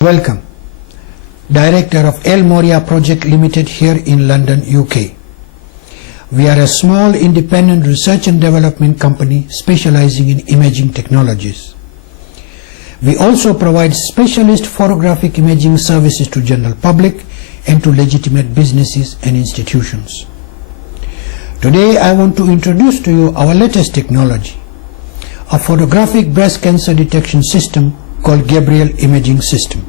Welcome, Director of El Moria Project Limited here in London, UK. We are a small independent research and development company specializing in imaging technologies. We also provide specialist photographic imaging services to general public and to legitimate businesses and institutions. Today I want to introduce to you our latest technology, a photographic breast cancer detection system called Gabriel imaging system.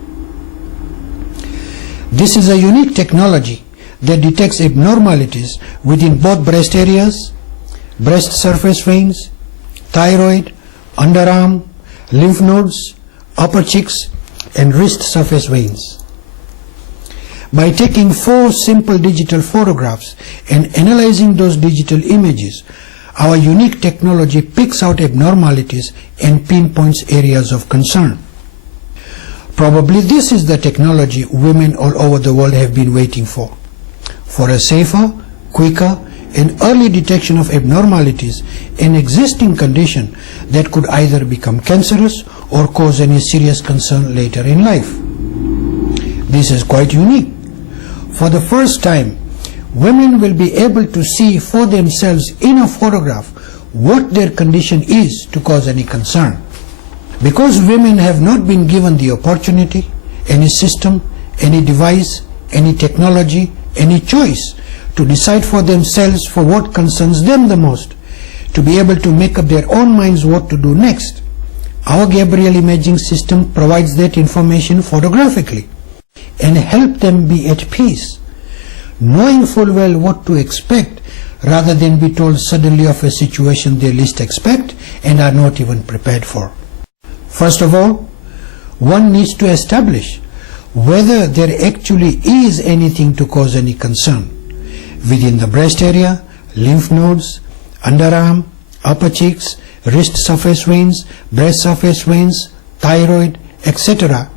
This is a unique technology that detects abnormalities within both breast areas, breast surface veins, thyroid, underarm, lymph nodes, upper cheeks, and wrist surface veins. By taking 4 simple digital photographs and analyzing those digital images, our unique technology picks out abnormalities and pinpoints areas of concern. Probably this is the technology women all over the world have been waiting for a safer, quicker, and early detection of abnormalities in existing condition that could either become cancerous or cause any serious concern later in life. This is quite unique. For the first time, women will be able to see for themselves in a photograph what their condition is to cause any concern. Because women have not been given the opportunity, any system, any device, any technology, any choice to decide for themselves for what concerns them the most, to be able to make up their own minds what to do next, our Gabriel imaging system provides that information photographically and help them be at peace, knowing full well what to expect rather than be told suddenly of a situation they least expect and are not even prepared for. First of all, one needs to establish whether there actually is anything to cause any concern within the breast area, lymph nodes, underarm, upper cheeks, wrist surface veins, breast surface veins, thyroid, etc.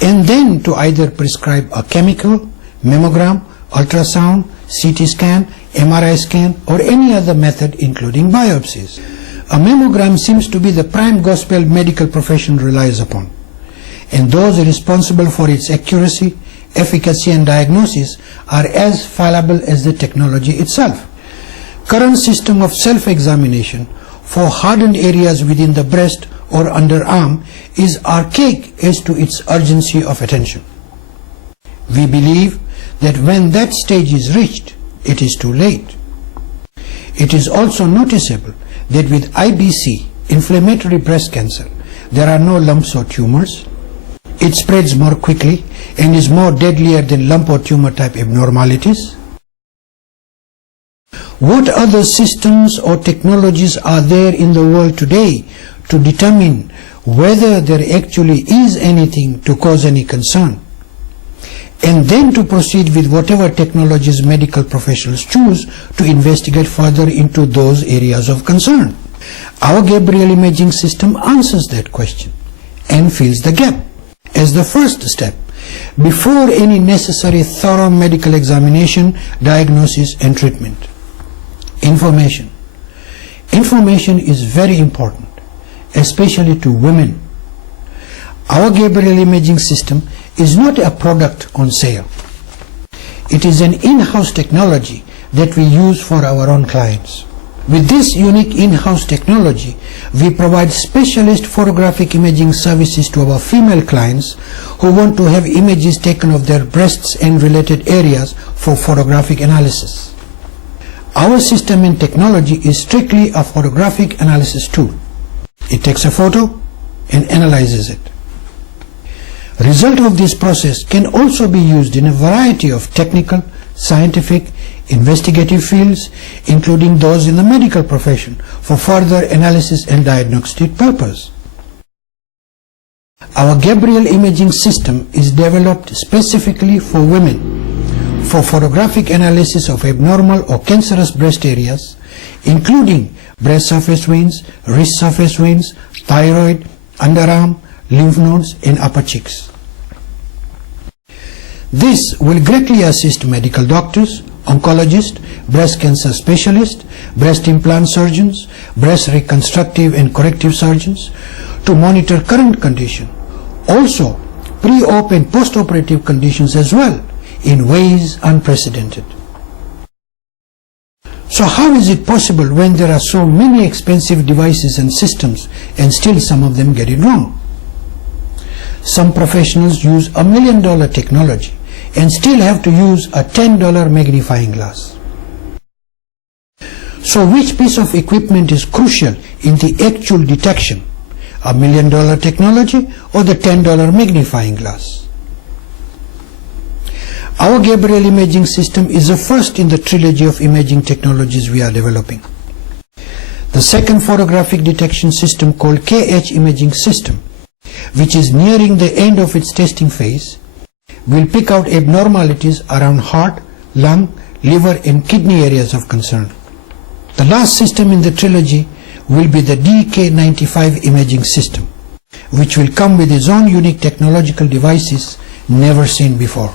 And then to either prescribe a chemical, mammogram, ultrasound, CT scan, MRI scan, or any other method including biopsies. A mammogram seems to be the prime gospel medical profession relies upon, and those responsible for its accuracy, efficacy, and diagnosis are as fallible as the technology itself. Current system of self-examination for hardened areas within the breast or underarm is archaic as to its urgency of attention. We believe that when that stage is reached, it is too late. It is also noticeable that with IBC, inflammatory breast cancer, there are no lumps or tumors. It spreads more quickly and is more deadlier than lump or tumor type abnormalities. What other systems or technologies are there in the world today to determine whether there actually is anything to cause any concern, and then to proceed with whatever technologies medical professionals choose to investigate further into those areas of concern? Our Gabriel imaging system answers that question and fills the gap as the first step before any necessary thorough medical examination, diagnosis, and treatment. Information. Information is very important, especially to women. Our Gabriel imaging system is not a product on sale. It is an in-house technology that we use for our own clients. With this unique in-house technology, we provide specialist photographic imaging services to our female clients who want to have images taken of their breasts and related areas for photographic analysis. Our system and technology is strictly a photographic analysis tool. It takes a photo and analyzes it. Result of this process can also be used in a variety of technical, scientific, investigative fields, including those in the medical profession, for further analysis and diagnostic purpose. Our Gabriel imaging system is developed specifically for women for photographic analysis of abnormal or cancerous breast areas, including breast surface veins, wrist surface veins, thyroid, underarm, lymph nodes, and upper cheeks. This will greatly assist medical doctors, oncologists, breast cancer specialists, breast implant surgeons, breast reconstructive and corrective surgeons to monitor current condition. Also, pre-op and post-operative conditions as well, in ways unprecedented. So how is it possible when there are so many expensive devices and systems and still some of them get it wrong? Some professionals use $1 million technology and still have to use a $10 magnifying glass. So which piece of equipment is crucial in the actual detection? $1 million technology or the $10 magnifying glass? Our Gabriel imaging system is the first in the trilogy of imaging technologies we are developing. The second photographic detection system, called KH imaging system, which is nearing the end of its testing phase, will pick out abnormalities around heart, lung, liver and kidney areas of concern. The last system in the trilogy will be the DK95 imaging system, which will come with its own unique technological devices never seen before.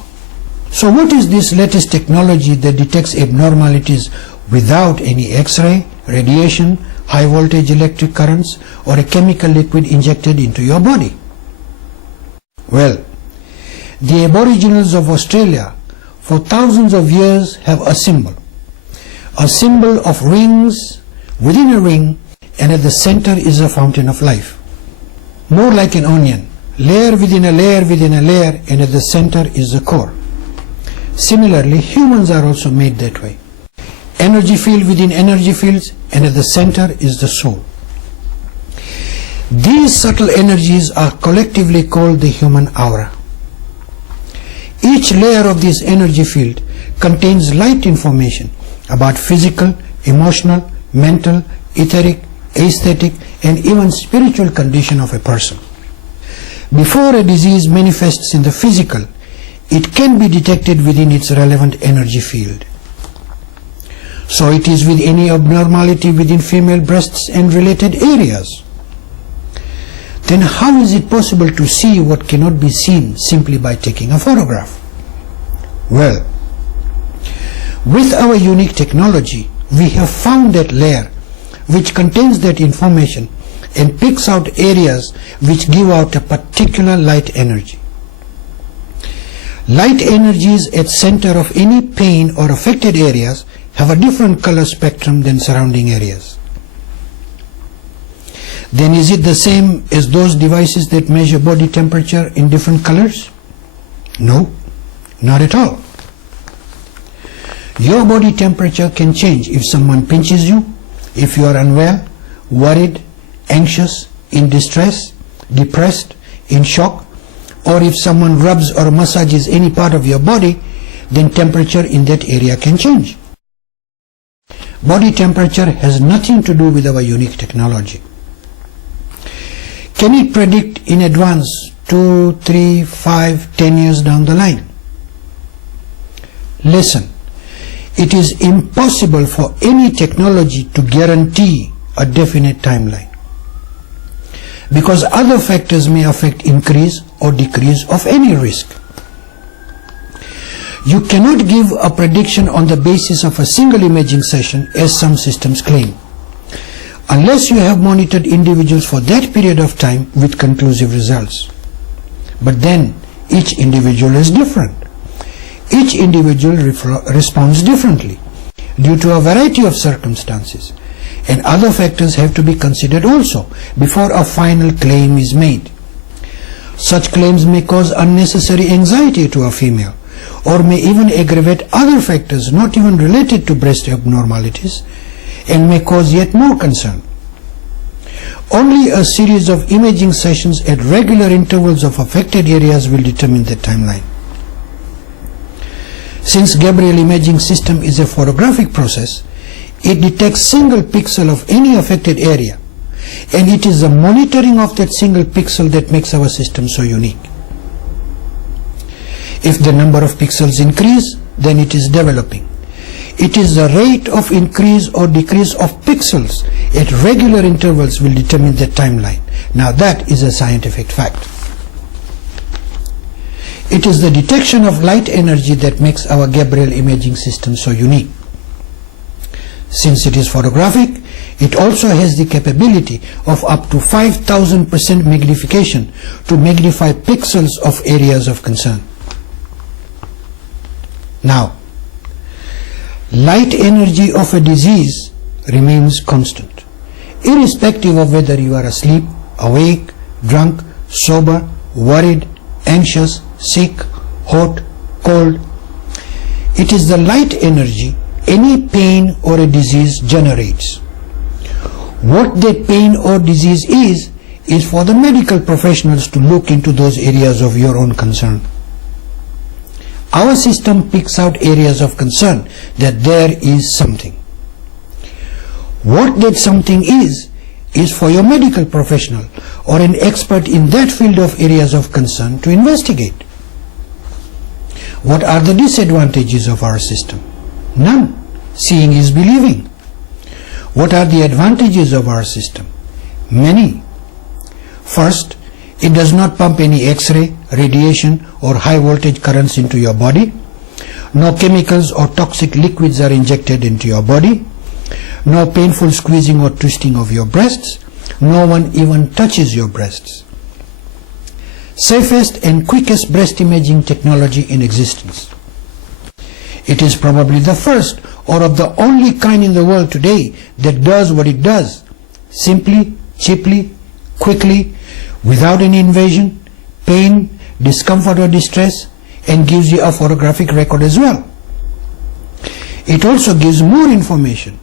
So what is this latest technology that detects abnormalities without any X-ray, radiation, high voltage electric currents or a chemical liquid injected into your body? Well, the Aboriginals of Australia for thousands of years have a symbol of rings within a ring, and at the center is a fountain of life. More like an onion, layer within a layer within a layer, and at the center is the core. Similarly, humans are also made that way. Energy field within energy fields, and at the center is the soul. These subtle energies are collectively called the human aura. Each layer of this energy field contains light information about physical, emotional, mental, etheric, aesthetic, and even spiritual condition of a person. Before a disease manifests in the physical, it can be detected within its relevant energy field. So it is with any abnormality within female breasts and related areas. Then how is it possible to see what cannot be seen simply by taking a photograph? Well, with our unique technology, we have found that layer which contains that information and picks out areas which give out a particular light energy. Light energies at center of any pain or affected areas have a different color spectrum than surrounding areas. Then is it the same as those devices that measure body temperature in different colors? No, not at all. Your body temperature can change if someone pinches you, if you are unwell, worried, anxious, in distress, depressed, in shock, or if someone rubs or massages any part of your body, then temperature in that area can change. Body temperature has nothing to do with our unique technology. Can it predict in advance 2, 3, 5, 10 years down the line? Listen, it is impossible for any technology to guarantee a definite timeline, because other factors may affect increase or decrease of any risk. You cannot give a prediction on the basis of a single imaging session, as some systems claim, unless you have monitored individuals for that period of time with conclusive results. But then each individual is different. Each individual responds differently due to a variety of circumstances, and other factors have to be considered also before a final claim is made. Such claims may cause unnecessary anxiety to a female, or may even aggravate other factors not even related to breast abnormalities, and may cause yet more concern. Only a series of imaging sessions at regular intervals of affected areas will determine the timeline. Since Gabriel imaging system is a photographic process, it detects single pixel of any affected area, and it is the monitoring of that single pixel that makes our system so unique. If the number of pixels increase, then it is developing. It is the rate of increase or decrease of pixels at regular intervals will determine the timeline. Now that is a scientific fact. It is the detection of light energy that makes our Gabriel imaging system so unique. Since it is photographic, It also has the capability of up to 5,000% magnification to magnify pixels of areas of concern. Now, light energy of a disease remains constant, irrespective of whether you are asleep, awake, drunk, sober, worried, anxious, sick, hot, cold. It is the light energy any pain or a disease generates. What that pain or disease is for the medical professionals to look into those areas of your own concern. Our system picks out areas of concern that there is something. What that something is for your medical professional or an expert in that field of areas of concern to investigate. What are the disadvantages of our system? None. Seeing is believing. What are the advantages of our system? Many. First, it does not pump any X-ray, radiation or high voltage currents into your body. No chemicals or toxic liquids are injected into your body. No painful squeezing or twisting of your breasts. No one even touches your breasts. Safest and quickest breast imaging technology in existence. It is probably the first or of the only kind in the world today that does what it does, simply, cheaply, quickly, without any invasion, pain, discomfort or distress, and gives you a photographic record as well. It also gives more information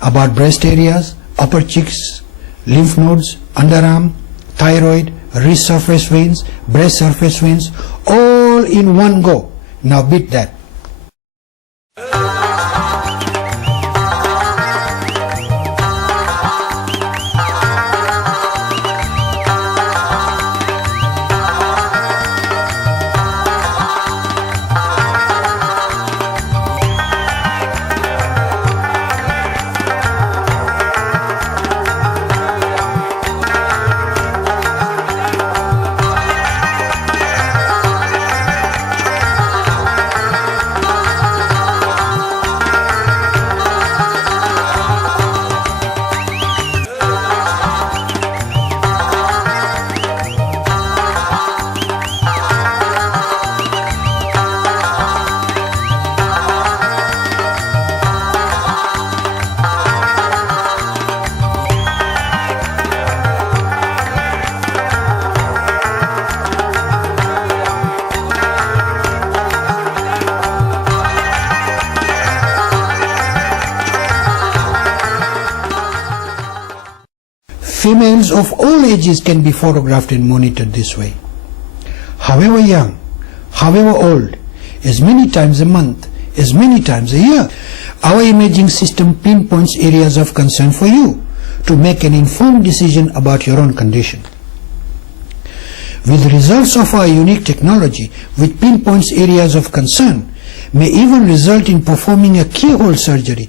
about breast areas, upper cheeks, lymph nodes, underarm, thyroid, wrist surface veins, breast surface veins, all in one go. Now beat that. Females of all ages can be photographed and monitored this way. However young, however old, as many times a month, as many times a year, our imaging system pinpoints areas of concern for you to make an informed decision about your own condition. With the results of our unique technology, which pinpoints areas of concern, may even result in performing a keyhole surgery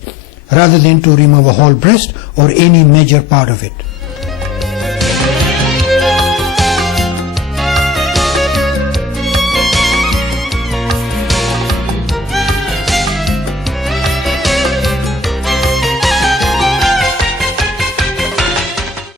rather than to remove a whole breast or any major part of it.